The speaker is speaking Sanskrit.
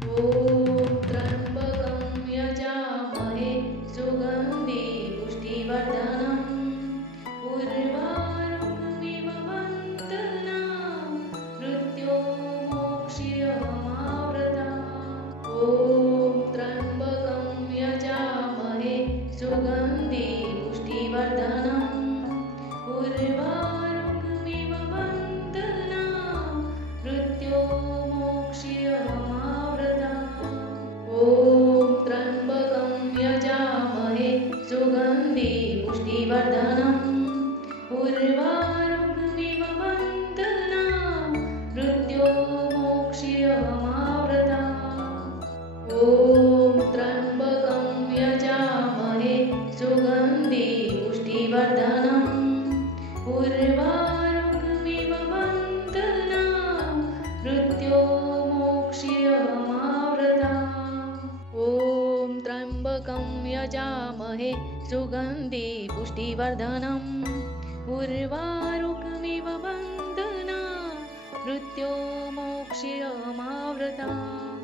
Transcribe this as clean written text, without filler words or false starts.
ॐ त्र्यम्बकं यजामहे सुगन्धि पुष्टिवर्धनम् उर्वारुकमिव बन्धनान् मृत्योर्मोक्ष्यमामृतात्। ॐ त्र्यम्बकं यजामहे सुगन्धि पुष्टिवर्धनम् उर्वारुकमिव बन्धनान् मृत्योर्मोक्ष्यमामृतात्। ॐ त्र्यम्बकं यजामहे सुगन्धि पुष्टिवर्धनम् उर्वारुकमिव बन्धनान् मृत्योर्मोक्ष्यमामृतात्। ॐ त्र्यम्बकं यजामहे सुगन्धि पुष्टिवर्धनम् उर्वारुकमिव बन्धनान् मृत्योर्मोक्ष्यमामृतात्। ॐ त्र्यम्बकं यजामहे सुगन्धि पुष्टिवर्धनम् उर्वारुकमिव बन्धनान् मृत्योर्मोक्ष्यमामृतात्।